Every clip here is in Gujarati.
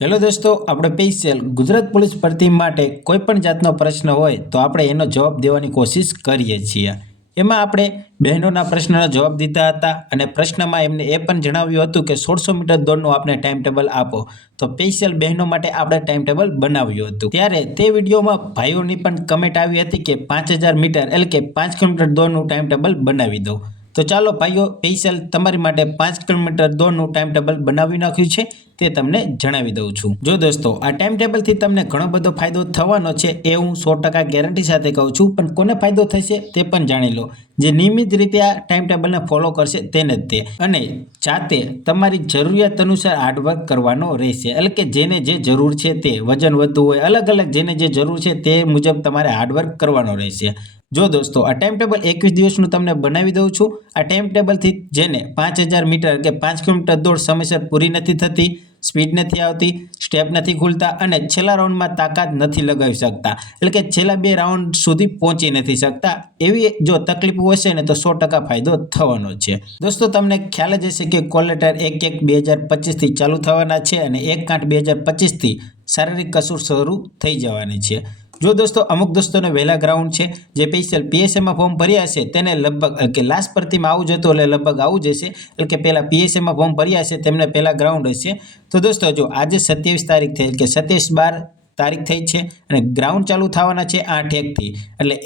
હેલો દોસ્તો, આપણે સ્પેશિયલ ગુજરાત પોલીસ ભરતી માટે કોઈ પણ જાતનો પ્રશ્ન હોય તો આપણે એનો જવાબ દેવાની કોશિશ કરીએ છીએ. એમાં આપણે બહેનોના પ્રશ્નનો જવાબ દીધા હતા અને પ્રશ્નમાં એમને એ પણ જણાવ્યું હતું કે 1600 મીટર દોડનું આપણે ટાઈમ ટેબલ આપો. તો સ્પેશિયલ બહેનો માટે આપણે ટાઈમ ટેબલ બનાવ્યું હતું. ત્યારે તે વિડીયોમાં ભાઈઓની પણ કમેન્ટ આવી હતી કે 5000 મીટર એટલે કે 5 કિલોમીટર દોડનું ટાઈમ ટેબલ બનાવી દો. તો ચાલો ભાઈઓ, સ્પેશિયલ તમારી માટે 5 કિલોમીટર દોડનું ટાઈમ ટેબલ બનાવી નાખ્યું છે, તે તમને જણાવી દઉં છું. જો દોસ્તો, આ ટાઈમ ટેબલથી તમને ઘણો બધો ફાયદો થવાનો છે એ હું 100% ગેરંટી સાથે કહું છું. પણ કોને ફાયદો થશે તે પણ જાણી લો. જે નિયમિત રીતે આ ટાઈમ ટેબલને ફોલો કરશે તેને જ તે, અને જાતે તમારી જરૂરિયાત અનુસાર હાર્ડવર્ક કરવાનો રહેશે. એટલે કે જેને જે જરૂર છે તે, વજન વધુ હોય, અલગ અલગ જેને જે જરૂર છે તે મુજબ તમારે હાર્ડવર્ક કરવાનો રહેશે. જો દોસ્તો, આ ટાઈમ ટેબલ 21 દિવસનું તમને બનાવી દઉં છું. આ ટાઈમ ટેબલથી જેને 5000 મીટર કે 5 કિલોમીટર દોડ સમયસર પૂરી નથી થતી, સ્પીડ નથી આવતી, સ્ટેપ નથી ખુલતા અને છેલ્લા રાઉન્ડમાં તાકાત નથી લગાવી શકતા, એટલે કે છેલ્લા 2 રાઉન્ડ સુધી પહોંચી નથી શકતા, એવી જો તકલીફ હશે ને તો 100% ફાયદો થવાનો છે. દોસ્તો, તમને ખ્યાલ જ હશે કે કોલ લેટર 1/1/2025 થી ચાલુ થવાના છે અને 1/8/2025 થી શારીરિક કસરત શરૂ થઈ જવાની છે. જો દોસ્તો, અમુક દોસ્તોને વહેલા ગ્રાઉન્ડ છે, જે સ્પેશિયલ પીએસએમાં ફોર્મ ભર્યા હશે તેને લગભગ કે લાસ્ટ ભરતીમાં આવું જ હતું એટલે લગભગ આવું જ હશે, એટલે કે પહેલા પીએસએમાં ફોર્મ ભર્યા હશે તેમને પહેલા ગ્રાઉન્ડ હશે. તો દોસ્તો, જો આજે 27 તારીખ થઈ, એટલે કે 27/12 તારીખ થઈ છે અને ગ્રાઉન્ડ ચાલુ થવાના છે 8/1 થી, એટલે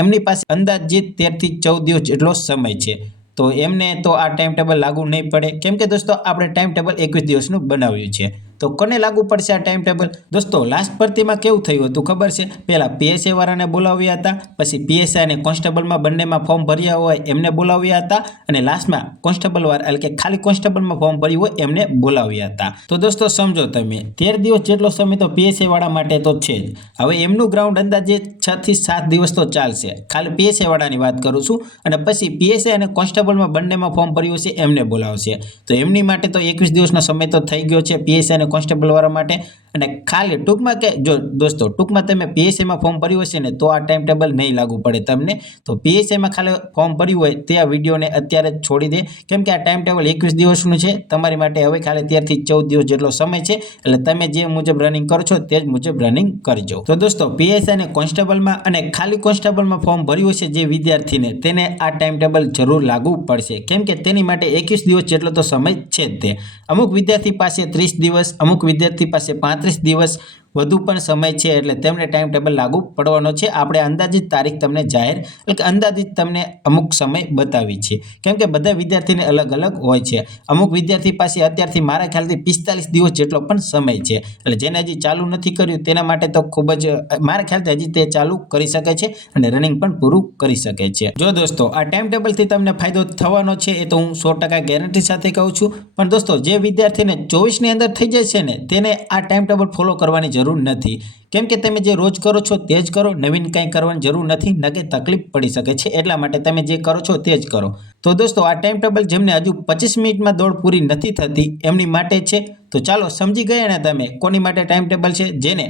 એમની પાસે અંદાજિત 13 થી 14 દિવસ જેટલો સમય છે. તો એમને તો આ ટાઈમ ટેબલ લાગુ નહીં પડે, કેમ કે દોસ્તો આપણે ટાઈમ ટેબલ 21 દિવસનું બનાવ્યું છે. તો કોને લાગુ પડશે આ ટાઈમ ટેબલ? દોસ્તો, લાસ્ટ ભરતીમાં કેવું થયું હતું ખબર છે? પહેલા પીએસએ વાળાને બોલાવ્યા હતા, પછી પીએસઆઈ અને કોન્સ્ટેબલમાં બંનેમાં ફોર્મ ભર્યા હોય એમને બોલાવ્યા હતા, અને લાસ્ટમાં કોન્સ્ટેબલ વાળા એટલે કે ખાલી કોન્સ્ટેબલમાં ફોર્મ ભર્યું હોય એમને બોલાવ્યા હતા. તો દોસ્તો સમજો તમે, 13 દિવસ જેટલો સમય તો પીએસઆઈ વાળા માટે તો છે જ. હવે એમનું ગ્રાઉન્ડ અંદાજે 6 થી 7 દિવસ તો ચાલશે, ખાલી પીએસઆઈ વાળાની વાત કરું છું. અને પછી પીએસઆઈ અને કોન્સ્ટેબલમાં બંનેમાં ફોર્મ ભર્યું છે એમને બોલાવશે. તો એમની માટે તો 21 દિવસનો સમય તો થઈ ગયો છે પીએસઆઈ અને કોન્સ્ટેબલ વાળા માટે. અને ખાલી ટૂંકમાં કે જો દોસ્તો, ટૂંકમાં તમે પીએસઆઈમાં ફોર્મ ભર્યું હશે ને તો આ ટાઈમ ટેબલ નહીં લાગુ પડે તમને. તો પીએસઆઈમાં ખાલી ફોર્મ ભર્યું હોય તે આ વિડીયોને અત્યારે જ છોડી દે, કેમ કે આ ટાઈમ ટેબલ 21 દિવસનું છે તમારી માટે. હવે ખાલી 13 થી 14 દિવસ જેટલો સમય છે, એટલે તમે જે મુજબ રનિંગ કરો છો તે જ મુજબ રનિંગ કરજો. તો દોસ્તો, પીએસઆઈ અને કોન્સ્ટેબલમાં અને ખાલી કોન્સ્ટેબલમાં ફોર્મ ભર્યું હશે જે વિદ્યાર્થીને, તેને આ ટાઈમ ટેબલ જરૂર લાગુ પડશે, કેમ કે તેની માટે 21 દિવસ જેટલો તો સમય છે જ તે. અમુક વિદ્યાર્થી પાસે 30 દિવસ, અમુક વિદ્યાર્થી પાસે 35 દિવસ વધુ પણ સમય છે, એટલે તેમને ટાઈમ ટેબલ લાગુ પડવાનો છે. આપણે અંદાજિત તારીખ તમને જાહેર, એટલે કે અંદાજિત તમને અમુક સમય બતાવી છે, કેમ કે બધા વિદ્યાર્થીને અલગ અલગ હોય છે. અમુક વિદ્યાર્થી પાસે અત્યારથી મારા ખ્યાલથી 45 દિવસ જેટલો પણ સમય છે, એટલે જેને હજી ચાલુ નથી કર્યું તેના માટે તો ખૂબ જ મારા ખ્યાલથી હજી તે ચાલુ કરી શકે છે અને રનિંગ પણ પૂરું કરી શકે છે. જો દોસ્તો, આ ટાઈમ ટેબલથી તમને ફાયદો થવાનો છે એ તો હું 100% ગેરંટી સાથે કહું છું. પણ દોસ્તો, જે વિદ્યાર્થીને 24ની અંદર થઈ જશે ને તેને આ ટાઈમ ટેબલ ફોલો કરવાની જરૂર નથી, કેમ કે તમે જે રોજ કરો છો તે જ કરો, નવીન કંઈ કરવાની જરૂર નથી, ન કે તકલીફ પડી શકે છે. એટલા માટે તમે જે કરો છો તે જ કરો. તો દોસ્તો, આ ટાઈમ ટેબલ જેમને હજુ 25 મિનિટમાં દોડ પૂરી નથી થતી એમની માટે છે. તો ચાલો સમજી ગયા ને તમે કોની માટે ટાઈમ ટેબલ છે? જેને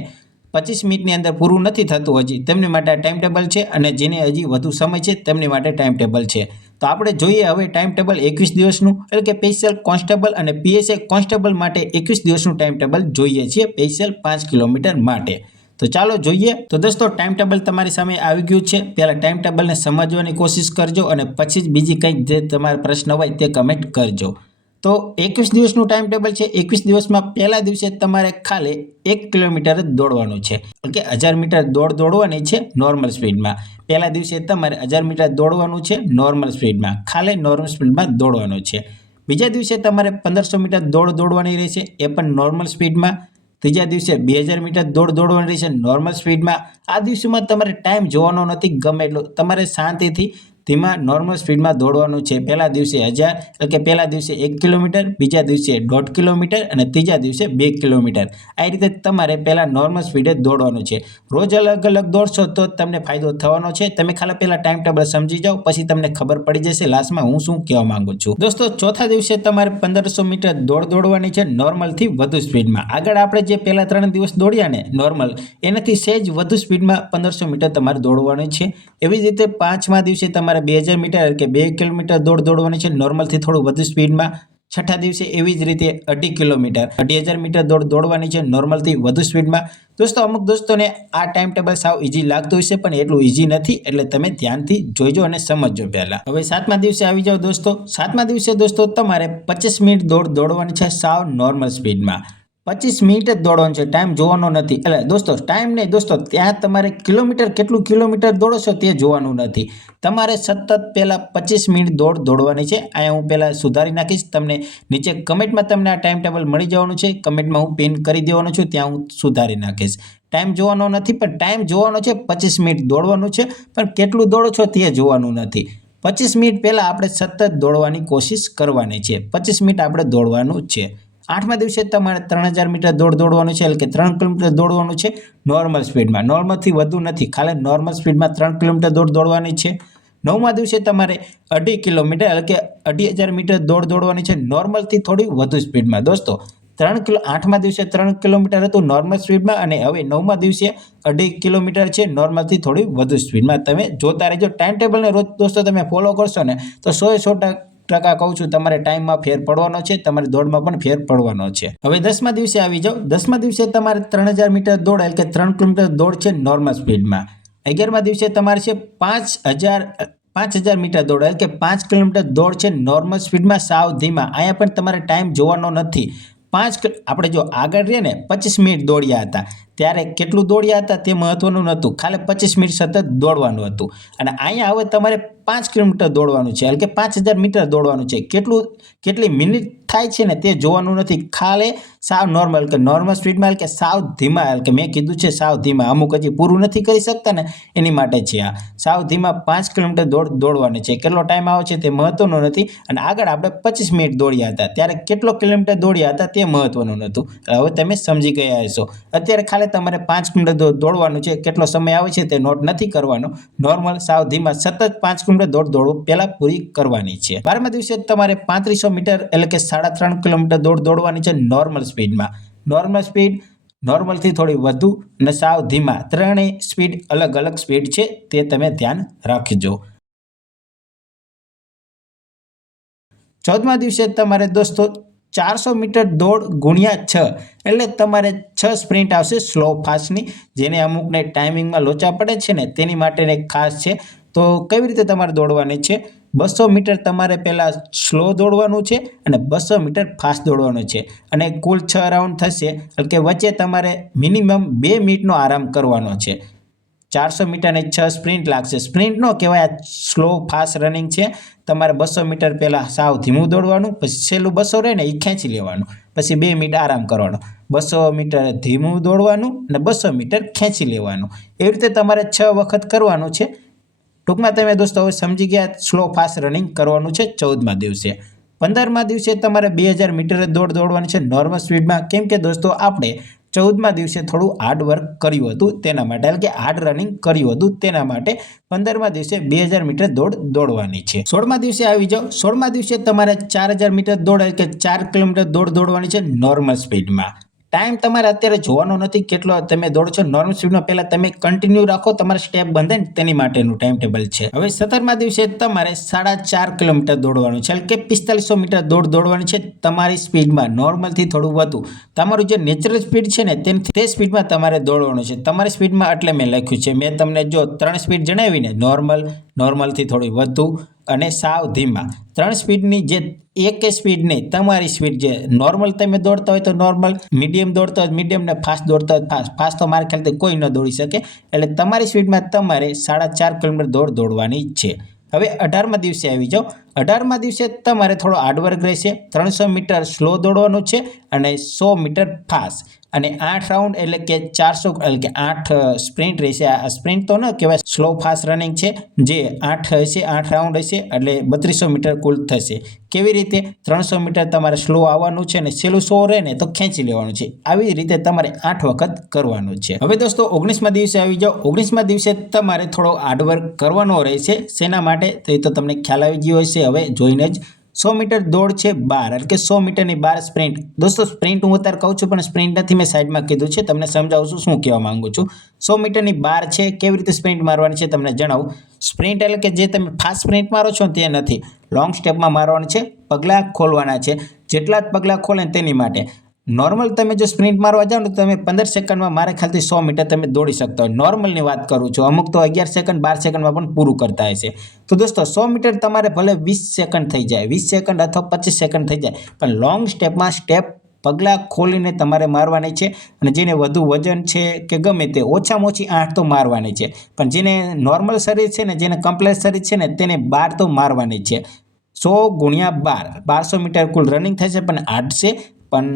25 મિનિટની અંદર પૂરું નથી થતું હજી, તેમની માટે આ ટાઈમ ટેબલ છે, અને જેને હજી વધુ સમય છે તેમની માટે ટાઈમ ટેબલ છે. તો આપણે જોઈએ હવે ટાઈમ ટેબલ 21 દિવસનું, એટલે કે સ્પેશિયલ કોન્સ્ટેબલ અને પીએસઆઈ કોન્સ્ટેબલ માટે 21 દિવસનું ટાઈમ ટેબલ જોઈએ છીએ સ્પેશિયલ 5 કિલોમીટર માટે. તો ચાલો જોઈએ. તો દોસ્તો, ટાઈમ ટેબલ તમારી સામે આવી ગયું છે. પહેલા ટાઈમ ટેબલને સમજવાની કોશિશ કરજો અને પછી જ બીજી કંઈક જે તમારા પ્રશ્ન હોય તે કમેન્ટ કરજો. તો 21 દિવસનું ટાઈમ ટેબલ છે. 21 દિવસમાં પહેલા દિવસે તમારે ખાલી 1 કિલોમીટર જ દોડવાનું છે, એટલે કે 1000 મીટર દોડવાની છે નોર્મલ સ્પીડમાં. પહેલા દિવસે તમારે 1000 મીટર દોડવાનું છે નોર્મલ સ્પીડમાં, ખાલી નોર્મલ સ્પીડમાં દોડવાનું છે. બીજા દિવસે તમારે 1500 મીટર દોડવાની રહેશે, એ પણ નોર્મલ સ્પીડમાં. ત્રીજા દિવસે 2000 મીટર દોડવાની રહેશે નોર્મલ સ્પીડમાં. આ દિવસોમાં તમારે ટાઈમ જોવાનો નથી, ગમે એટલો તમારે શાંતિથી ધીમા નોર્મલ સ્પીડમાં દોડવાનું છે. પહેલા દિવસે 1000, એટલે કે પહેલા દિવસે 1 કિલોમીટર, બીજા દિવસે 1.5 કિલોમીટર અને ત્રીજા દિવસે 2 કિલોમીટર. આ રીતે તમારે પહેલા નોર્મલ સ્પીડે દોડવાનું છે. રોજ અલગ અલગ દોડશો તો તમને ફાયદો થવાનો છે. તમે ખાલી પહેલા ટાઈમ ટેબલ સમજી જાઓ, પછી તમને ખબર પડી જશે લાસ્ટમાં હું શું કહેવા માંગુ છું. દોસ્તો, ચોથા દિવસે તમારે 1500 મીટર દોડવાની છે નોર્મલથી વધુ સ્પીડમાં. આગળ આપણે જે પહેલા 3 દિવસ દોડ્યા ને નોર્મલ, એનાથી સહેજ વધુ સ્પીડમાં 1500 મીટર તમારે દોડવાની છે. એવી જ રીતે 5મા દિવસે તમારે 2000 મીટર એટલે કે 2 કિલોમીટર દોડવાની છે નોર્મલથી થોડું વધુ સ્પીડમાં. છઠ્ઠા દિવસે એવી જ રીતે 2.5 કિલોમીટર 2,500 મીટર દોડવાની છે નોર્મલથી વધુ સ્પીડમાં. દોસ્તો અમુક દોસ્તોને આ ટાઈમ ટેબલ સાવ ઇઝી લાગતું હશે, પણ એટલું ઇઝી નથી, એટલે તમે ધ્યાનથી જોઈજો અને સમજજો પહેલા. હવે 7મા દિવસે આવી જાઓ દોસ્તો. 7મા દિવસે દોસ્તો તમારે 25 મિનિટ દોડવાની છે સાવ નોર્મલ સ્પીડમાં. 25 મિનિટ જ દોડવાનું છે, ટાઈમ જોવાનો નથી. એટલે દોસ્તો ટાઈમ નહીં દોસ્તો, ત્યાં તમારે કેટલું કિલોમીટર દોડો છો તે જોવાનું નથી. તમારે સતત પહેલાં 25 મિનિટ દોડવાની છે. અહીંયા હું પહેલાં સુધારી નાખીશ. તમને નીચે કમેન્ટમાં તમને આ ટાઈમ ટેબલ મળી જવાનું છે. કમેન્ટમાં હું પિન કરી દેવાનો છું, ત્યાં હું સુધારી નાખીશ. ટાઈમ જોવાનો નથી, પણ ટાઈમ જોવાનો છે. 25 મિનિટ દોડવાનું છે, પણ કેટલું દોડો છો તે જોવાનું નથી. 25 મિનિટ પહેલાં આપણે સતત દોડવાની કોશિશ કરવાની છે. 25 મિનિટ આપણે દોડવાનું છે. 8મા દિવસે તમારે 3000 મીટર દોડવાનું છે, એટલે કે 3 કિલોમીટર દોડવાનું છે નોર્મલ સ્પીડમાં. નોર્મલથી વધુ નથી, ખાલી નોર્મલ સ્પીડમાં 3 કિલોમીટર દોડવાની છે. 9મા દિવસે તમારે 2.5 કિલોમીટર એટલે કે 2,500 મીટર દોડવાની છે નોર્મલથી થોડી વધુ સ્પીડમાં. દોસ્તો 8મા દિવસે 3 કિલોમીટર હતું નોર્મલ સ્પીડમાં, અને હવે 9મા દિવસે 2.5 કિલોમીટર છે નોર્મલથી થોડી વધુ સ્પીડમાં. તમે જોતા રહેજો. ટાઈમ ટેબલને રોજ દોસ્તો તમે ફોલો કરશો ને તો 100% કહું છું, તમારે ટાઈમમાં ફેર પડવાનો છે, તમારી દોડમાં પણ ફેર પડવાનો છે. હવે 10મા દિવસે આવી જાઓ. 10મા દિવસે તમારે 3000 મીટર દોડ એટલે કે 3 કિલોમીટર દોડ છે નોર્મલ સ્પીડમાં. 11મા દિવસે તમારે છે 5,000 મીટર દોડ એટલે કે 5 કિલોમીટર દોડ છે નોર્મલ સ્પીડમાં સાવ ધીમા. અહીંયા પણ તમારે ટાઈમ જોવાનો નથી. આપણે જો આગળ રહીએ ને 25 મિનિટ દોડ્યા હતા, ત્યારે કેટલું દોડ્યા હતા તે મહત્વનું નહોતું, ખાલી 25 મિનિટ સતત દોડવાનું હતું. અને અહીંયા હવે તમારે 5 કિલોમીટર દોડવાનું છે એટલે કે 5,000 મીટર દોડવાનું છે. કેટલી મિનિટ થાય છે ને તે જોવાનું નથી, ખાલી સાવ નોર્મલ કે નોર્મલ સ્પીડમાં એટલે કે સાવ ધીમા, એટલે કે મેં કીધું છે સાવ ધીમા. અમુક હજી પૂરું નથી કરી શકતા ને એની માટે છે આ. સાવ ધીમા 5 કિલોમીટર દોડવાની છે. કેટલો ટાઈમ આવે છે તે મહત્વનું નથી. અને આગળ આપણે 25 મિનિટ દોડ્યા હતા, ત્યારે કેટલો કિલોમીટર દોડ્યા હતા તે મહત્વનું નહોતું. હવે તમે સમજી ગયા હશો. અત્યારે ખાલી તમારે 5 કિલોમીટર દોડવાનું છે. કેટલો સમય આવે છે તે નોટ નથી કરવાનો. નોર્મલ સાવ ધીમા સતત 5 કિલોમીટર દોડવો પહેલા પૂરી કરવાની છે. 12મા દિવસે તમારે 3500 મીટર એટલે કે 3.5 કિલોમીટર દોડવાની છે નોર્મલ સ્પીડમાં. નોર્મલ સ્પીડ નોર્મલથી થોડી વધુ અને સાવ ધીમા, ત્રણેય સ્પીડ અલગ સ્પીડ છે, તે તમે ધ્યાન રાખજો. 14મા દિવસે તમારે દોસ્તો 400 મીટર દોડ ગુણ્યા 6 એટલે તમારે 6 સ્પ્રિન્ટ આવશે સ્લો ફાસ્ટની, જેને અમુકને ટાઈમિંગમાં લોચા પડે છે ને તેની માટેને ખાસ છે. તો કેવી રીતે તમારે દોડવાની છે? 200 મીટર તમારે પહેલાં સ્લો દોડવાનું છે અને 200 મીટર ફાસ્ટ દોડવાનું છે, અને કુલ 6 રાઉન્ડ થશે. એટલે કે વચ્ચે તમારે મિનિમમ 2 મિનિટનો આરામ કરવાનો છે. 400 મીટરને 6 સ્પ્રિન્ટ લાગશે. સ્પ્રિન્ટ નો કહેવાય, સ્લો ફાસ્ટ રનિંગ છે. તમારે 200 મીટર પહેલાં સાવ ધીમું દોડવાનું, પછી છેલ્લું 200 રહે ને એ ખેંચી લેવાનું, પછી 2 મિનિટ આરામ કરવાનો. 200 મીટર ધીમું દોડવાનું અને 200 મીટર ખેંચી લેવાનું. એવી રીતે તમારે 6 વખત કરવાનું છે. ટૂંકમાં તમે દોસ્તો હવે સમજી ગયા. સ્લો ફાસ્ટ રનિંગ કરવાનું છે 14મા દિવસે. 15મા દિવસે તમારે 2000 મીટર દોડવાની છે નોર્મલ સ્પીડમાં. કેમ કે દોસ્તો આપણે 14મા દિવસે થોડું હાર્ડ વર્ક કર્યું હતું તેના માટે, એટલે કે હાર્ડ રનિંગ કર્યું હતું તેના માટે 15મા દિવસે 2000 મીટર દોડવાની છે. 16મા દિવસે આવી જાઓ. 16મા દિવસે તમારે 4000 મીટર એટલે કે 4 કિલોમીટર દોડવાની છે નોર્મલ સ્પીડમાં. ટાઈમ તમારે અત્યારે જોવાનો નથી કેટલો તમે દોડો છો નોર્મલ સ્પીડમાં. પહેલાં તમે કન્ટિન્યુ રાખો, તમારે સ્ટેપ બંધે ને તેની માટેનું ટાઈમ ટેબલ છે. હવે 17મા દિવસે તમારે 4.5 કિલોમીટર દોડવાનું છે, એટલે કે 4500 મીટર દોડવાની છે તમારી સ્પીડમાં, નોર્મલથી થોડું વધુ. તમારું જે નેચરલ સ્પીડ છે ને તે સ્પીડમાં તમારે દોડવાનું છે. તમારી સ્પીડમાં એટલે મેં લખ્યું છે, મેં તમને જો 3 સ્પીડ જણાવીને, નોર્મલથી થોડી વધુ અને સાવ ધીમા. 3 સ્પીડની જે એક સ્પીડ નહીં, તમારી સ્પીડ જે નોર્મલ તમે દોડતા હોય તો નોર્મલ, મીડિયમ દોડતા હોય મીડિયમ ને ફાસ્ટ દોડતા હોય ફાસ્ટ. તો મારા ખ્યાલથી કોઈ ન દોડી શકે. એટલે તમારી સ્પીડમાં તમારે 4.5 કિલોમીટર દોડવાની છે. હવે 18મા દિવસે આવી જાઓ. 18મા દિવસે તમારે થોડો હાર્ડવર્ક રહેશે. 300 મીટર સ્લો દોડવાનું છે અને 100 મીટર ફાસ્ટ, અને 8 રાઉન્ડ એટલે કે 400 એટલે કે 8 સ્પ્રિન્ટ રહેશે. આ સ્પ્રિન્ટ તો ન કહેવાય, સ્લો ફાસ્ટ રનિંગ છે. જે 8 હશે, 8 રાઉન્ડ હશે એટલે 3200 મીટર કુલ થશે. કેવી રીતે? 300 મીટર તમારે સ્લો આવવાનું છે અને છેલ્લું 100 રહે ને તો ખેંચી લેવાનું છે. આવી રીતે તમારે 8 વખત કરવાનું છે. હવે દોસ્તો 19મા દિવસે આવી જાઓ. 19મા દિવસે તમારે થોડો હાર્ડવર્ક કરવાનો રહેશે. શેના માટે તો એ તો તમને ખ્યાલ આવી ગયો હશે હવે જોઈને જ. 100 મીટર દોડ છે 12 એટલે કે 100 મીટરની 12 સ્પ્રિન્ટ. દોસ્તો સ્પ્રિન્ટ હું અત્યારે કહું છું પણ સ્પ્રિન્ટ નથી, મેં સાઈડમાં કીધું છે, તમને સમજાવું છું શું કહેવા માંગુ છું. 100 મીટરની 12 છે. કેવી રીતે સ્પ્રિન્ટ મારવાની છે તમને જણાવું. સ્પ્રિન્ટ એટલે કે જે તમે ફાસ્ટ સ્પ્રિન્ટ મારો છો તે નથી, લોંગ સ્ટેપમાં મારવાનું છે, પગલાં ખોલવાના છે, જેટલા જ પગલાં ખોલે તેની માટે. નોર્મલ તમે જો સ્પ્રિન્ટ મારવા જાઓ ને તો તમે 15 સેકન્ડમાં મારા ખ્યાલથી 100 મીટર તમે દોડી શકતા હોય. નોર્મલની વાત કરું છું, અમુક તો 11 સેકન્ડ 12 સેકન્ડમાં પણ પૂરું કરતા હશે. તો દોસ્તો 100 મીટર તમારે ભલે 20 સેકન્ડ થઈ જાય, 20 સેકન્ડ અથવા 25 સેકન્ડ થઈ જાય, પણ લોંગ સ્ટેપમાં પગલાં ખોલીને તમારે મારવાની છે. અને જેને વધુ વજન છે કે ગમે તે, ઓછામાં ઓછી 8 તો મારવાની છે. પણ જેને નોર્મલ શરીર છે ને, જેને કમ્પ્લેટ શરીર છે ને, તેને 12 તો મારવાની છે. 100 ગુણ્યા 12, 1200 મીટર કુલ રનિંગ થશે, પણ 8 છે. પણ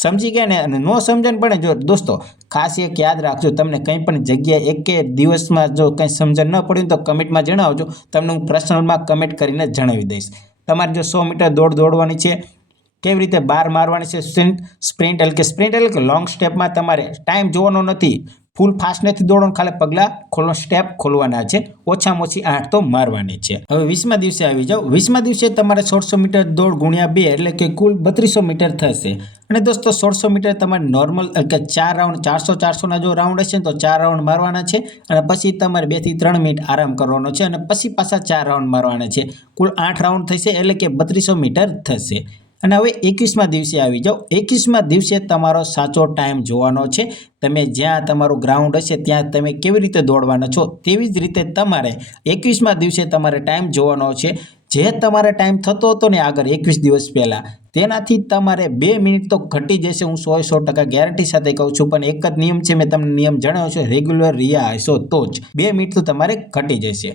સમજી ગયા ને? અને નો સમજણ પડે જો દોસ્તો, ખાસ એક યાદ રાખજો, તમને કંઈ પણ જગ્યાએ એક કે દિવસમાં જો કંઈ સમજણ ન પડ્યું તો કમેન્ટમાં જણાવજો, તમને હું પર્સનલમાં કમેન્ટ કરીને જણાવી દઈશ. તમારે જો 100 મીટર દોડવાની છે, કેવી રીતે 12 મારવાની છે, સ્પ્રિન્ટ એટલે કે લોંગ સ્ટેપમાં તમારે ટાઈમ જોવાનો નથી, ફૂલ ફાસ્ટ નથી દોડવાનું, ખાલી પગલાં સ્ટેપ ખોલવાના છે, ઓછામાં ઓછી 8 તો મારવાની છે. હવે 20મા દિવસે આવી જાઓ. 20મા દિવસે તમારે 1600 મીટર દોડ ગુણ્યા 2 એટલે કે કુલ 3200 મીટર થશે. અને દોસ્તો 1600 મીટર તમારે નોર્મલ એટલે કે 4 રાઉન્ડ, 400 ના જો રાઉન્ડ હશે ને તો 4 રાઉન્ડ મારવાના છે. અને પછી તમારે 2 થી 3 મિનિટ આરામ કરવાનો છે, અને પછી પાછા 4 રાઉન્ડ મારવાના છે. કુલ 8 રાઉન્ડ થશે એટલે કે 3200 મીટર થશે. અને હવે 21મા દિવસે આવી જાઓ. 21મા દિવસે તમારો સાચો ટાઈમ જોવાનો છે. તમે જ્યાં તમારું ગ્રાઉન્ડ હશે ત્યાં તમે કેવી રીતે દોડવાના છો તેવી જ રીતે તમારે 21મા દિવસે તમારે ટાઈમ જોવાનો છે. જે તમારે ટાઈમ થતો હતો ને આગળ 21 દિવસ પહેલાં, તેનાથી તમારે 2 મિનિટ તો ઘટી જશે. હું 100% ગેરંટી સાથે કહું છું. પણ એક જ નિયમ છે, મેં તમને નિયમ જણાવ્યો છે, રેગ્યુલર રહ્યા હશો તો જ 2 મિનિટ તો તમારે ઘટી જશે.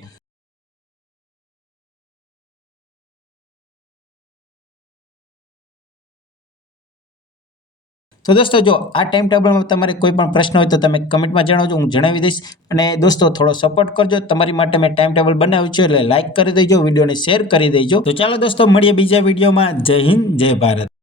તો દોસ્તો જો આ ટાઈમ ટેબલમાં તમારે કોઈ પણ પ્રશ્ન હોય તો તમે કમેન્ટમાં જણાવજો, હું જણાવી દઈશ. અને દોસ્તો થોડો સપોર્ટ કરજો, તમારી માટે મેં ટાઈમ ટેબલ બનાવ્યું છે એટલે લાઇક કરી દેજો, વિડીયોને શેર કરી દેજો. તો ચાલો દોસ્તો મળીએ બીજા વિડીયોમાં. જય હિન્દ, જય ભારત.